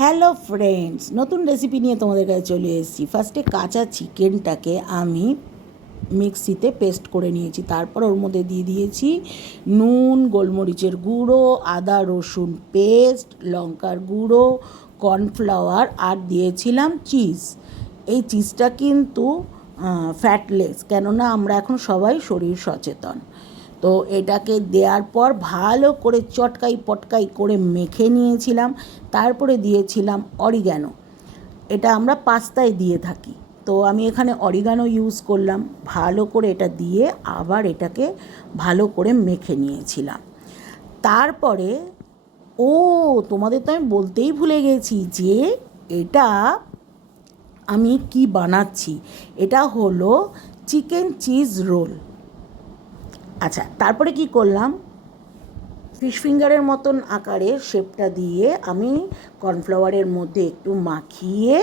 Hello friends, নতুন recipe নিয়ে তোমাদের কাছে চলে এসেছি। ফার্স্টে কাঁচা চিকেনটাকে আমি মিক্সিতে পেস্ট করে নিয়েছি। তারপর ওর মধ্যে দিয়ে দিয়েছি নুন, গোলমরিচের গুঁড়ো, আদা রসুন পেস্ট, লঙ্কার গুঁড়ো, কর্নফ্লাওয়ার আর দিয়েছিলাম চিজ। এই চিজটা কিন্তু ফ্যাটলেস, কেননা আমরা এখন সবাই শরীর সচেতন। তো এটাকে দেওয়ার পর ভালো করে চটকাই পটকাই করে মেখে নিয়েছিলাম। তারপরে দিয়েছিলাম অরিগ্যানো। এটা আমরা পাস্তায় দিয়ে থাকি, তো আমি এখানে অরিগ্যানো ইউজ করলাম। ভালো করে এটা দিয়ে আবার এটাকে ভালো করে মেখে নিয়েছিলাম। তারপরে তোমাদের তো আমি বলতেই ভুলে গেছি যে এটা আমি কি বানাচ্ছি। এটা হলো চিকেন চিজ রোল। আচ্ছা, তারপরে কি করলাম, ফিশ ফিঙ্গারের মতন আকারের শেপটা দিয়ে আমি কর্নফ্লাওয়ারের মধ্যে একটু মাখিয়ে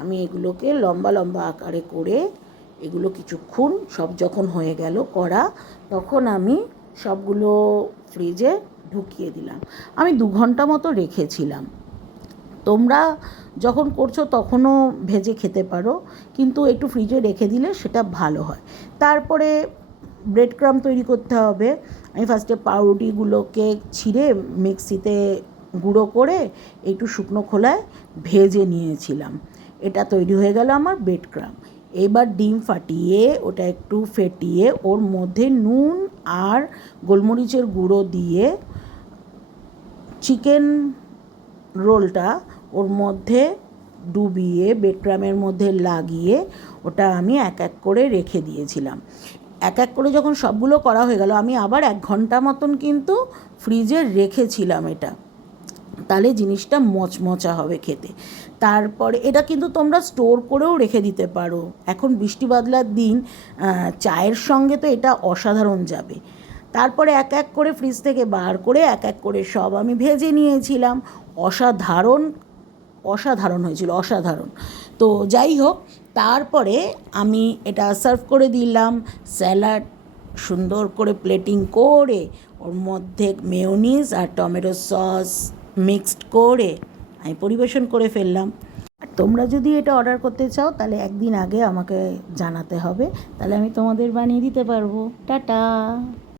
আমি এগুলোকে লম্বা লম্বা আকারে করে এগুলো কিছুক্ষণ সব যখন হয়ে গেল করা, তখন আমি সবগুলো ফ্রিজে ঢুকিয়ে দিলাম। আমি 2 ঘন্টা মতো রেখেছিলাম। তোমরা যখন করছো তখনও ভেজে খেতে পারো, কিন্তু একটু ফ্রিজে রেখে দিলে সেটা ভালো হয়। তারপরে ব্রেড ক্রাম্ব তৈরি করতে হবে। আমি ফার্স্টে পাউরুটিগুলোকে ছিঁড়ে মিক্সিতে গুঁড়ো করে একটু শুকনো খোলায় ভেজে নিয়েছিলাম। এটা তৈরি হয়ে গেল আমার ব্রেড ক্রাম্ব। এবার ডিম ফাটিয়ে ওটা একটু ফেটিয়ে ওর মধ্যে নুন আর গোলমরিচের গুঁড়ো দিয়ে চিকেন রোলটা ওর মধ্যে ডুবিয়ে ব্রেড ক্রাম্বের মধ্যে লাগিয়ে ওটা আমি এক এক করে রেখে দিয়েছিলাম। এক এক করে যখন সবগুলো করা হয়ে গেল, আমি আবার 1 ঘন্টা মতন কিন্তু ফ্রিজে রেখেছিলাম এটা, তাহলে জিনিসটা মচমচা হবে খেতে। তারপরে এটা কিন্তু তোমরা স্টোর করেও রেখে দিতে পারো। এখন বৃষ্টি বাদলার দিন চায়ের সঙ্গে তো এটা অসাধারণ যাবে। তারপরে এক এক করে ফ্রিজ থেকে বার করে এক এক করে সব আমি ভেজে নিয়েছিলাম। অসাধারণ অসাধারণ হয়েছিল, অসাধারণ। তো যাই হোক, তারপরে আমি এটা সার্ভ করে দিলাম। স্যালাড সুন্দর করে প্লেটিং করে ওর মধ্যে মেয়োনিজ আর টমেটো সস মিক্সড করে আমি পরিবেশন করে ফেললাম। আর তোমরা যদি এটা অর্ডার করতে চাও তাহলে একদিন আগে আমাকে জানাতে হবে, তাহলে আমি তোমাদের বানিয়ে দিতে পারবো। টাটা।